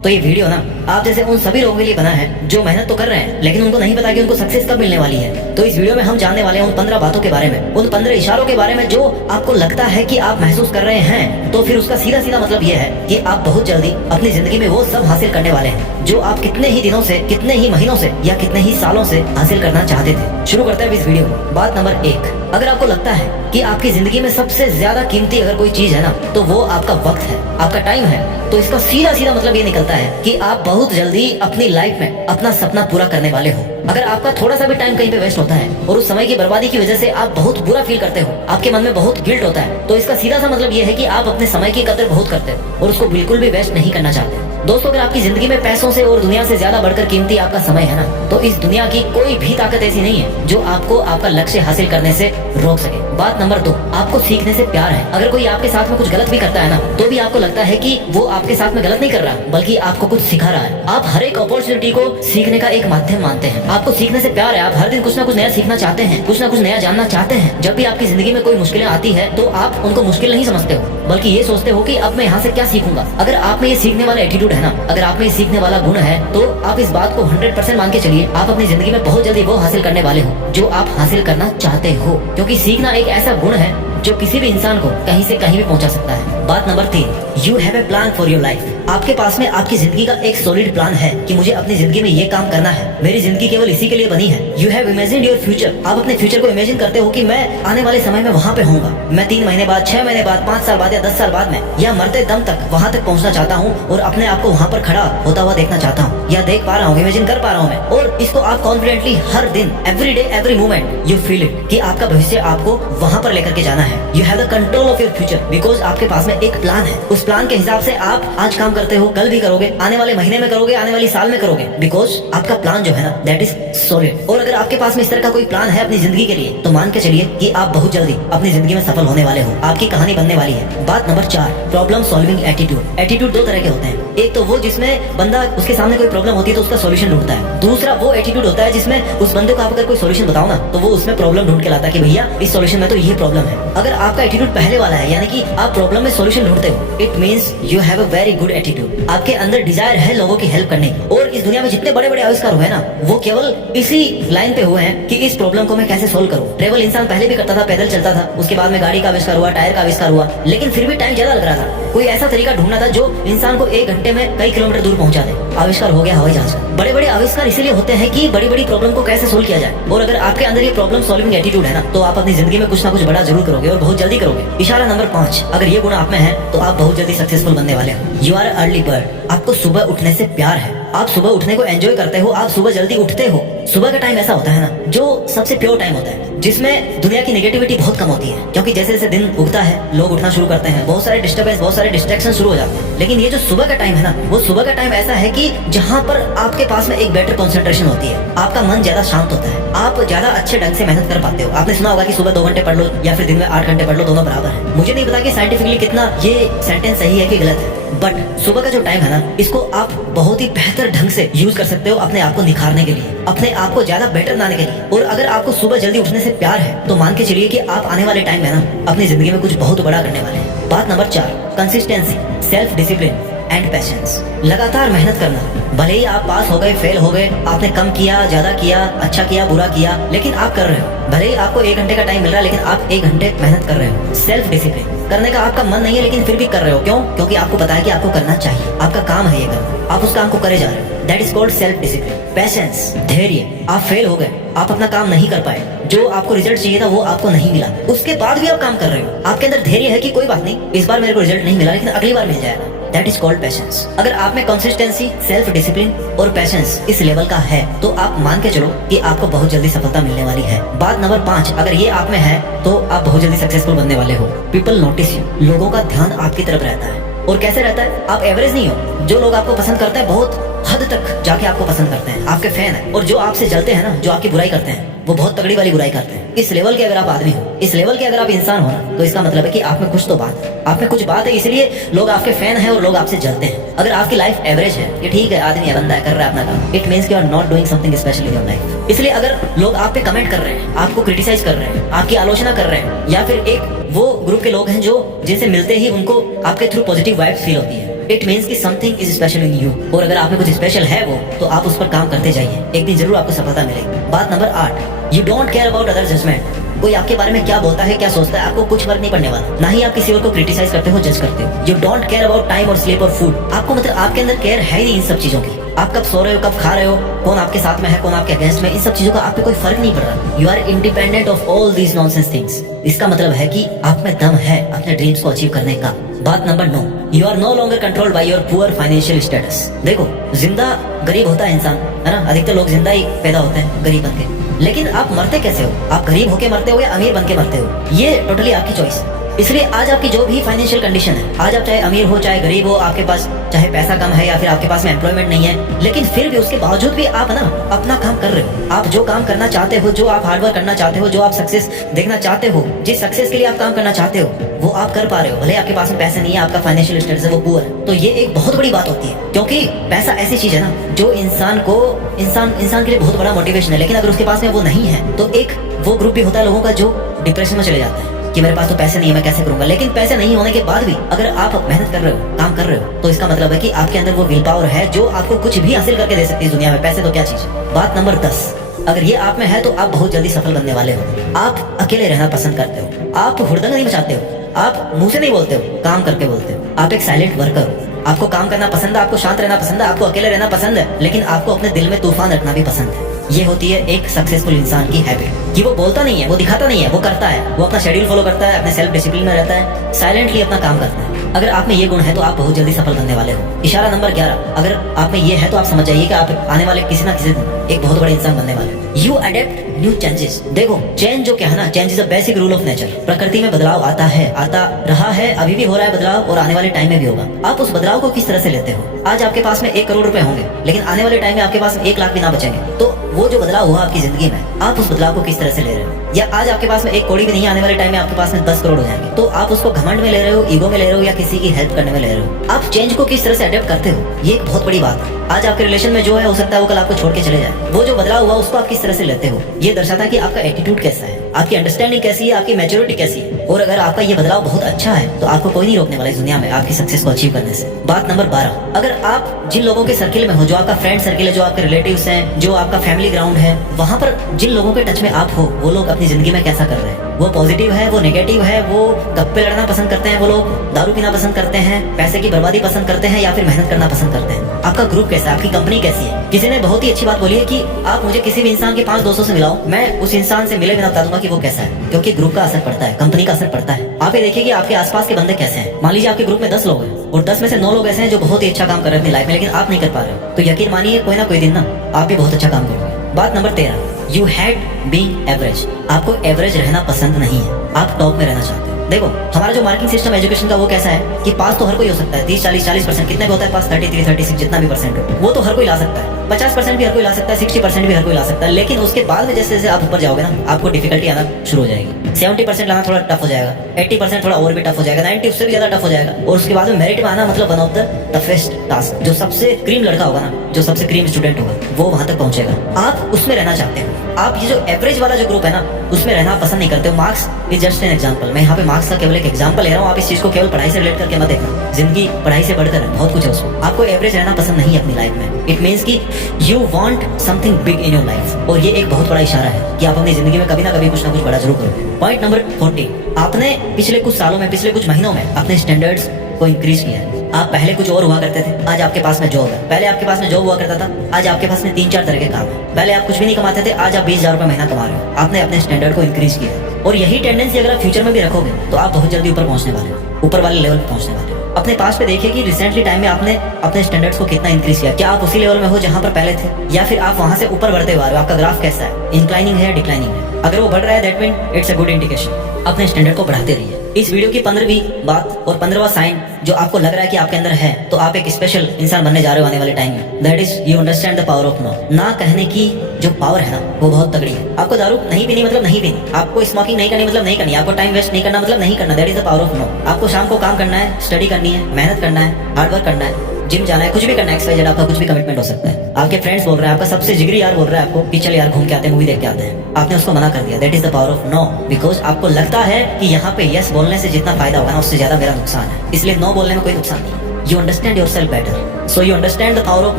तो ये वीडियो ना आप जैसे उन सभी लोगों के लिए बना है जो मेहनत तो कर रहे हैं लेकिन उनको नहीं पता कि उनको सक्सेस कब मिलने वाली है। तो इस वीडियो में हम जानने वाले हैं उन 15 बातों के बारे में, उन 15 इशारों के बारे में जो आपको लगता है कि आप महसूस कर रहे हैं, तो फिर उसका सीधा सीधा मतलब ये है कि आप बहुत जल्दी अपनी जिंदगी में वो सब हासिल करने वाले हैं जो आप कितने ही दिनों से, कितने ही महीनों से या कितने ही सालों से हासिल करना चाहते थे। शुरू करते हैं इस वीडियो को। बात नंबर 1, अगर आपको लगता है कि आपकी जिंदगी में सबसे ज्यादा कीमती अगर कोई चीज है ना तो वो आपका वक्त है, आपका टाइम है, तो इसका सीधा सीधा मतलब ये निकलता है कि आप बहुत जल्दी अपनी लाइफ में अपना सपना पूरा करने वाले हो। अगर आपका थोड़ा सा भी टाइम कहीं पे वेस्ट होता है और उस समय की बर्बादी की वजह से आप बहुत बुरा फील करते हो, आपके मन में बहुत गिल्ट होता है, तो इसका सीधा सा मतलब ये है कि आप अपने समय की कदर बहुत करते हो और उसको बिल्कुल भी वेस्ट नहीं करना चाहते। दोस्तों, अगर आपकी जिंदगी में पैसों से और दुनिया से ज्यादा बढ़कर कीमती आपका समय है ना, तो इस दुनिया की कोई भी ताकत ऐसी नहीं है जो आपको आपका लक्ष्य हासिल करने से रोक सके। बात नंबर 2, आपको सीखने से प्यार है। अगर कोई आपके साथ में कुछ गलत भी करता है ना, तो भी आपको लगता है कि वो आपके साथ में गलत नहीं कर रहा बल्कि आपको कुछ सिखा रहा है। आप हर एक अपॉर्चुनिटी को सीखने का एक माध्यम मानते हैं। आपको सीखने से प्यार है, आप हर दिन कुछ ना कुछ नया सीखना चाहते हैं, कुछ ना कुछ नया जानना चाहते हैं। जब भी आपकी जिंदगी में कोई मुश्किलें आती है तो आप उनको मुश्किल नहीं समझते हो बल्कि ये सोचते हो कि अब मैं यहाँ से क्या सीखूंगा। अगर आप में ये सीखने वाला एटीट्यूड है ना, अगर आप में ये सीखने वाला गुण है, तो आप इस बात को 100% मान के चलिए, आप अपनी जिंदगी में बहुत जल्दी वो हासिल करने वाले हो जो आप हासिल करना चाहते हो, क्योंकि सीखना एक ऐसा गुण है जो किसी भी इंसान को कहीं से कहीं भी पहुंचा सकता है। बात number 3, you have a plan for your life. आपके पास में आपकी जिंदगी का एक सॉलिड प्लान है कि मुझे अपनी जिंदगी में ये काम करना है, मेरी जिंदगी केवल इसी के लिए बनी है। You have imagined your future. आप अपने फ्यूचर को इमेजिन करते हो कि मैं आने वाले समय में वहाँ पे होऊंगा, मैं 3 महीने बाद, 6 महीने बाद, 5 साल बाद या 10 साल बाद में या मरते दम तक वहाँ तक पहुँचना चाहता हूँ और अपने आप को वहाँ पर खड़ा होता हुआ देखना चाहता हूँ या देख पा रहा हूँ, इमेजिन कर पा रहा हूँ मैं। और इसको आप कॉन्फिडेंटली हर दिन, every day, every moment you feel it कि आपका भविष्य आपको वहाँ पर लेकर के जाना है। You have the control of your future because आपके पास में एक प्लान है। उस प्लान के हिसाब से आप आज काम करते हो, कल भी करोगे, आने वाले महीने में करोगे, आने वाली साल में करोगे, बिकॉज आपका प्लान जो है ना दैट इज सॉलिड। और अगर आपके पास में इस तरह का कोई प्लान है अपनी जिंदगी के लिए, तो मान के चलिए कि आप बहुत जल्दी अपनी जिंदगी में सफल होने वाले हो, आपकी कहानी बनने वाली है। बात number 4, problem solving attitude. Attitude 2 तरह के होते हैं। एक तो वो जिसमें बंदा, उसके सामने कोई प्रॉब्लम होती है तो उसका सॉल्यूशन ढूंढता है। दूसरा वो एटीट्यूड होता है जिसमें उस बंदे को आप अगर कोई सॉल्यूशन बताओ ना, तो वो उसमें प्रॉब्लम ढूंढ के लाता है कि भैया इस सॉल्यूशन में तो ये प्रॉब्लम है। अगर आपका एटीट्यूड पहले वाला है, यानी कि आप प्रॉब्लम में सॉल्यूशन ढूंढते हो, it means you have a very good attitude. आपके अंदर डिजायर है लोगों की हेल्प करने की। और इस दुनिया में जितने बड़े बड़े आविष्कार हुए ना, वो केवल इसी लाइन पे हुए हैं कि इस प्रॉब्लम को मैं कैसे सोल्व करूं। ट्रेवल इंसान पहले भी करता था, पैदल चलता था, उसके बाद में गाड़ी का आविष्कार हुआ, टायर का आविष्कार हुआ, लेकिन फिर भी टाइम ज्यादा लग रहा था। कोई ऐसा तरीका ढूंढना था जो इंसान को 1 घंटे में कई किलोमीटर दूर पहुंचा दे। आविष्कार हो गया हवाई जहाज का। बड़े बड़े आविष्कार इसीलिए होते हैं कि बड़ी बड़ी प्रॉब्लम को कैसे सोल्व किया जाए। और अगर आपके अंदर ये प्रॉब्लम सॉल्विंग एटीट्यूड है ना, तो आप अपनी जिंदगी में कुछ ना कुछ बड़ा जरूर करोगे और बहुत जल्दी करोगे। इशारा नंबर 5, अगर ये गुण आप में है तो आप बहुत जल्दी सक्सेसफुल बनने वाले हो। You are early bird. आपको सुबह उठने से प्यार है, आप सुबह उठने को एंजॉय करते हो, आप सुबह जल्दी उठते हो। सुबह का टाइम ऐसा होता है ना जो सबसे प्योर टाइम होता है, जिसमें दुनिया की नेगेटिविटी बहुत कम होती है, क्योंकि जैसे जैसे दिन उगता है लोग उठना शुरू करते हैं, बहुत सारे डिस्टर्बेंस, बहुत सारे डिस्ट्रैक्शन शुरू हो जाते हैं। लेकिन ये जो सुबह का टाइम है ना, वो सुबह का टाइम ऐसा है कि जहाँ पर आपके पास में एक बेटर कंसंट्रेशन होती है, आपका मन ज्यादा शांत होता है, आप ज्यादा अच्छे ढंग से मेहनत कर पाते हो। आपने सुना होगा कि सुबह 2 घंटे पढ़ लो या फिर दिन में 8 घंटे पढ़ लो, दोनों बराबर है। मुझे नहीं पता कि साइंटिफिकली कितना ये सेंटेंस सही है कि गलत है, बट सुबह का जो टाइम है ना, इसको आप बहुत ही बेहतर ढंग से यूज कर सकते हो अपने आप को निखारने के लिए, अपने आप को ज्यादा बेटर बनाने के लिए। और अगर आपको सुबह जल्दी उठने से प्यार है तो मान के चलिए कि आप आने वाले टाइम में ना अपनी जिंदगी में कुछ बहुत बड़ा करने वाले हैं। बात number 4, consistency, self discipline and patience. लगातार मेहनत करना। भले ही आप पास हो गए, फेल हो गए, आपने कम किया, ज्यादा किया, अच्छा किया, बुरा किया, लेकिन आप कर रहे हो। भले ही आपको 1 घंटे का टाइम मिल रहा है लेकिन आप 1 घंटे मेहनत कर रहे हो। सेल्फ डिसिप्लिन करने का आपका मन नहीं है लेकिन फिर भी कर रहे हो। क्यों? क्योंकि आपको पता है कि आपको करना चाहिए, आपका काम है ये करना, आप उस काम को करे जा रहे हो। That is called self discipline. Patience, धैर्य। आप फेल हो गए, आप अपना काम नहीं कर पाए, जो आपको रिजल्ट चाहिए था वो आपको नहीं मिला, उसके बाद भी आप काम कर रहे हो। आपके अंदर धैर्य है कि कोई बात नहीं, इस बार मेरे को रिजल्ट नहीं मिला लेकिन अगली बार मिल जाएगा। That is called patience. अगर आप में कंसिस्टेंसी, सेल्फ डिसिप्लिन और पेशेंस इस लेवल का है तो आप मान के चलो कि आपको बहुत जल्दी सफलता मिलने वाली है। बात नंबर 5, अगर ये आप में है तो आप बहुत जल्दी सक्सेसफुल बनने वाले हो। People notice you. लोगों का ध्यान आपकी तरफ रहता है। और कैसे रहता है? आप एवरेज नहीं हो। जो लोग आपको पसंद करते हैं बहुत हद तक जाके आपको पसंद करते हैं, आपके फैन है। और जो आपसे जलते हैं ना, जो आपकी बुराई करते हैं, वो बहुत तगड़ी वाली बुराई करते हैं। इस लेवल के अगर आप आदमी हो, इस लेवल के अगर आप इंसान हो ना, तो इसका मतलब है कि आप में कुछ तो बात है, आप में कुछ बात है, इसलिए लोग आपके फैन हैं और लोग आपसे जलते हैं। अगर आपकी लाइफ एवरेज है, ये ठीक है, आदमी है, बंदा है, कर रहा है अपना काम, it means you are not doing something special in your life. इसलिए अगर लोग आप पे कमेंट कर रहे हैं, आपको क्रिटिसाइज कर रहे हैं, आपकी आलोचना कर रहे हैं, या फिर एक वो ग्रुप के लोग हैं जो जिनसे मिलते ही उनको आपके थ्रू पॉजिटिव वाइब्स फील होती है, इट मीन्स कि something is special in you, और अगर आप में कुछ स्पेशल है वो, तो आप उस पर काम करते जाइए, एक दिन जरूर आपको सफलता मिलेगी। बात number 8, you don't care about other judgement. कोई आपके बारे में क्या बोलता है, क्या सोचता है, आपको कुछ फर्क नहीं पड़ने वाला। ना ही आप किसी और को क्रिटिसाइज करते हो, जज करते हो। You don't care about time और स्लीप और फूड। आपको मतलब आपके अंदर केयर है ही नहीं इन सब चीजों की। आप कब सो रहे हो, कब खा रहे हो, कौन आपके साथ में है, कौन आपके अगेंस्ट में, इन सब चीजों का आपको कोई फर्क नहीं पड़ रहा। You are independent of all these nonsense things. इसका मतलब है कि आप में दम है अपने ड्रीम्स को अचीव करने का। बात number 9, you are no longer controlled by your poor financial status. देखो, जिंदा गरीब होता है इंसान, है ना, अधिकतर लोग जिंदा ही पैदा होते हैं गरीब बन के, लेकिन आप मरते कैसे हो? आप गरीब होके मरते हो या अमीर बन के मरते हो? ये टोटली आपकी चॉइस है। इसलिए आज आपकी जो भी फाइनेंशियल कंडीशन है, आज आप चाहे अमीर हो चाहे गरीब हो, आपके पास चाहे पैसा कम है या फिर आपके पास में एम्प्लॉयमेंट नहीं है, लेकिन फिर भी उसके बावजूद भी आप ना अपना काम कर रहे हो। आप जो काम करना चाहते हो, जो आप हार्डवर्क करना चाहते हो, जो आप सक्सेस देखना चाहते हो, जिस सक्सेस के लिए आप काम करना चाहते हो, वो आप कर पा रहे हो। भले आपके पास में पैसे नहीं है, आपका फाइनेंशियल स्टेटस है वो पुअर है, तो ये एक बहुत बड़ी बात होती है, क्योंकि पैसा ऐसी चीज है ना जो इंसान के लिए बहुत बड़ा मोटिवेशन है। लेकिन अगर उसके पास में वो नहीं है, तो एक वो ग्रुप भी होता है लोगों का जो डिप्रेशन में चले जाता है कि मेरे पास तो पैसे नहीं है, मैं कैसे करूंगा। लेकिन पैसे नहीं होने के बाद भी अगर आप मेहनत कर रहे हो, काम कर रहे हो, तो इसका मतलब है कि आपके अंदर वो विल पावर है जो आपको कुछ भी हासिल करके दे सकती है दुनिया में। पैसे तो क्या चीज है। बात नंबर 10, अगर ये आप में है तो आप बहुत जल्दी सफल बनने वाले हो। आप अकेले रहना पसंद करते हो, आप हुड़दंग नहीं मचाते हो, आप मुंह से नहीं बोलते हो, काम करके बोलते हो। आप एक साइलेंट वर्कर हो। आपको काम करना पसंद है, आपको शांत रहना पसंद है, आपको अकेले रहना पसंद है, लेकिन आपको अपने दिल में तूफान रखना भी पसंद है। ये होती है एक सक्सेसफुल इंसान की हैबिट, कि वो बोलता नहीं है, वो दिखाता नहीं है, वो करता है, वो अपना शेड्यूल फॉलो करता है, अपने सेल्फ डिसिप्लिन में रहता है, साइलेंटली अपना काम करता है। अगर आप में ये गुण है तो आप बहुत जल्दी सफल बनने वाले हो। इशारा नंबर 11, अगर आप में ये है तो आप समझ जाइए कि आप आने वाले किसी ना किसी दिन एक बहुत बड़े इंसान बनने वाले हो। You adapt new changes. देखो, चेंज जो क्या है ना, change is a basic rule of nature. प्रकृति में बदलाव आता है, आता रहा है, अभी भी हो रहा है बदलाव, और आने वाले टाइम में भी होगा। आप उस बदलाव को किस तरह से लेते हो? आज आपके पास में 1 करोड़ रुपए होंगे, लेकिन आने वाले टाइम में आपके पास 1 लाख भी ना बचेंगे, तो वो जो बदलाव हुआ आपकी जिंदगी में, आप उस बदलाव को किस तरह से ले रहे हो? या आज आपके पास में 1 करोड़ भी नहीं, आने वाले टाइम में आपके पास में 10 करोड़ हो जाएंगे, तो आप उसको घमंड में ले रहे हो, ईगो में ले रहे हो, या किसी की हेल्प करने में ले रहे हो? आप चेंज को किस तरह से अडेप्ट करते हो, ये एक बहुत बड़ी बात है। आज आपके रिलेशन में जो है, हो सकता है वो कल आपको छोड़ के चले जाए। वो जो बदलाव हुआ उसको आप किस तरह से लेते हो, ये दर्शाता है कि आपका एटीट्यूड कैसा है, आपकी अंडरस्टैंडिंग कैसी है, आपकी मैच्योरिटी कैसी है। और अगर आपका ये बदलाव बहुत अच्छा है, तो आपको कोई नहीं रोकने वाला इस दुनिया में आपकी सक्सेस को अचीव करने से। बात नंबर 12, अगर आप जिन लोगों के सर्किल में हो, जो आपका फ्रेंड सर्किल है, जो आपके रिलेटिव्स हैं, जो आपका फैमिली ग्राउंड है, वहाँ पर जिन लोगों के टच में आप हो, वो लोग अपनी जिंदगी में कैसा कर रहे हैं? वो पॉजिटिव है, वो नेगेटिव है, वो गप्पे लड़ना पसंद करते हैं, वो लोग दारू पीना पसंद करते हैं, पैसे की बर्बादी पसंद करते हैं, या फिर मेहनत करना पसंद करते हैं? आपका ग्रुप कैसा है, आपकी कंपनी कैसी है? किसी ने बहुत ही अच्छी बात बोली है कि आप मुझे किसी भी इंसान के 5 दोस्तों से मिलाओ, मैं उस इंसान से मिले बिना बता दूंगा कि वो कैसा है, क्योंकि ग्रुप का असर पड़ता है, कंपनी का असर पड़ता है। आप ये देखिए कि आपके आसपास के बंदे कैसे हैं। मान लीजिए आपके ग्रुप में 10 लोग हैं, और 10 में से 9 लोग ऐसे हैं जो बहुत ही अच्छा काम कर रहे हैं अपनी लाइफ में, लेकिन आप नहीं कर पा रहे हो, तो यकीन मानिए कोई ना कोई दिन ना आप भी बहुत अच्छा काम करोगे। बात number 13, you had being average. आपको एवरेज रहना पसंद नहीं है, आप टॉप में रहना चाहते हो। देखो, हमारा जो मार्किंग सिस्टम एजुकेशन का वो कैसा है कि पास तो हर कोई हो सकता है, 30-40% कितने भी होता है पास, 33, 36 जितना भी परसेंट हो, वो तो हर कोई ला सकता है। 50% भी हर कोई ला सकता है, 60% भी हर कोई ला सकता है, लेकिन उसके बाद में जैसे जैसे आप ऊपर जाओगे ना, आपको डिफिकल्टी आना शुरू हो जाएगी। 70% लाना थोड़ा टफ हो जाएगा, 80% थोड़ा और भी टफ हो जाएगा, 90 उससे भी ज्यादा टफ हो जाएगा, और उसके बाद में मेरिट में आना मतलब one of the toughest task. जो सबसे क्रीम लड़का होगा ना, जो सबसे क्रीम स्टूडेंट होगा, वो वहां तक पहुंचेगा। आप उसमें रहना चाहते हो। आप ये जो एवरेज वाला जो ग्रुप है ना, उसमें रहना पसंद नहीं करते हो। Marks is just an example. मैं यहाँ पे मार्क्स का केवल एक एग्जांपल ले रहा हूँ, आप इस चीज को केवल पढ़ाई से रिलेट करके मत देखना। जिंदगी पढ़ाई से बढ़कर है, बहुत कुछ है उसमें। आपको एवरेज रहना पसंद नहीं है अपनी लाइफ में। इट मीन्स कि you want something big in your life, और ये एक बहुत बड़ा इशारा है कि आप अपनी जिंदगी में कभी ना कभी कुछ ना कुछ बड़ा जरूर करोगे। पॉइंट नंबर 40, आपने पिछले कुछ सालों में, पिछले कुछ महीनों में अपने स्टैंडर्ड्स को इंक्रीज किया है। आप पहले कुछ और हुआ करते थे, आज आपके पास में जॉब है। पहले आपके पास में जॉब हुआ करता था, आज आपके पास में 3-4 तरह के काम है। पहले आप कुछ भी नहीं कमाते थे, आज आप 20,000 रुपए महीना कमा रहे हो। आपने अपने स्टैंडर्ड को इंक्रीज किया है, और यही टेंडेंसी अगर आप फ्यूचर में भी रखोगे तो आप बहुत जल्दी ऊपर पहुंचने वाले हो, ऊपर वाले लेवल पे पहुंचने वाले हो। अपने पास पे देखिए कि रिसेंटली टाइम में आपने अपने स्टैंडर्ड्स को कितना इंक्रीज किया। क्या आप उसी लेवल में हो जहां पर पहले थे, या फिर आप वहां से ऊपर बढ़ते हुए आ रहे हो? आपका ग्राफ कैसा है, इंक्लाइनिंग है या डिक्लाइनिंग है? अगर वो बढ़ रहा है, that mean it's a good indication. अपने स्टैंडर्ड को बढ़ाते रहिए। इस वीडियो की 15वीं बात और 15वां साइन जो आपको लग रहा है कि आपके अंदर है, तो आप एक स्पेशल इंसान बनने जा रहे हो आने वाले टाइम में। That is you understand the power of no. ना कहने की जो पावर है ना, वो बहुत तगड़ी है। आपको दारू नहीं पीनी मतलब नहीं पीनी, आपको स्मोकिंग नहीं करनी मतलब नहीं करनी, आपको टाइम वेस्ट नहीं करना मतलब नहीं करना। That is the power of no. आपको शाम को काम करना है, स्टडी करनी है, मेहनत करना है, हार्डवर्क करना है, जिम जाना है, कुछ भी करना है, XYZ आपका कुछ भी कमिटमेंट हो सकता है। आपके फ्रेंड्स बोल रहे हैं, आपका सबसे जिगरी यार बोल रहा है आपको कि चल यार घूम के आते हैं, मूवी देख के आते हैं, आपने उसको मना कर दिया। That is the power of no. Because आपको लगता है कि यहाँ पे यस बोलने से जितना फायदा होगा ना, उससे ज्यादा मेरा नुकसान है, इसलिए नो बोलने में कोई नुकसान नहीं है। You understand yourself better, so you understand the power of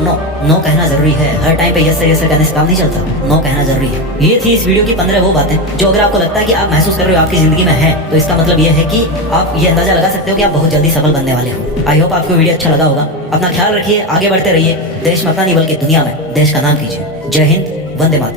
no. No कहना जरूरी है, हर टाइम पे यस सर कहने से काम नहीं चलता, नो कहना जरूरी है। ये थी इस वीडियो की 15 वो बातें जो अगर आपको लगता है कि आप महसूस कर रहे हो आपकी जिंदगी में है, तो इसका मतलब ये है कि आप ये अंदाजा लगा सकते हो कि आप बहुत जल्दी सफल बनने वाले हो। आई होप आपको वीडियो अच्छा लगा होगा। अपना ख्याल रखिए, आगे बढ़ते रहिए, देश में अपना नहीं बल्कि दुनिया में देश का नाम कीजिए। जय हिंद, वंदे मातरम।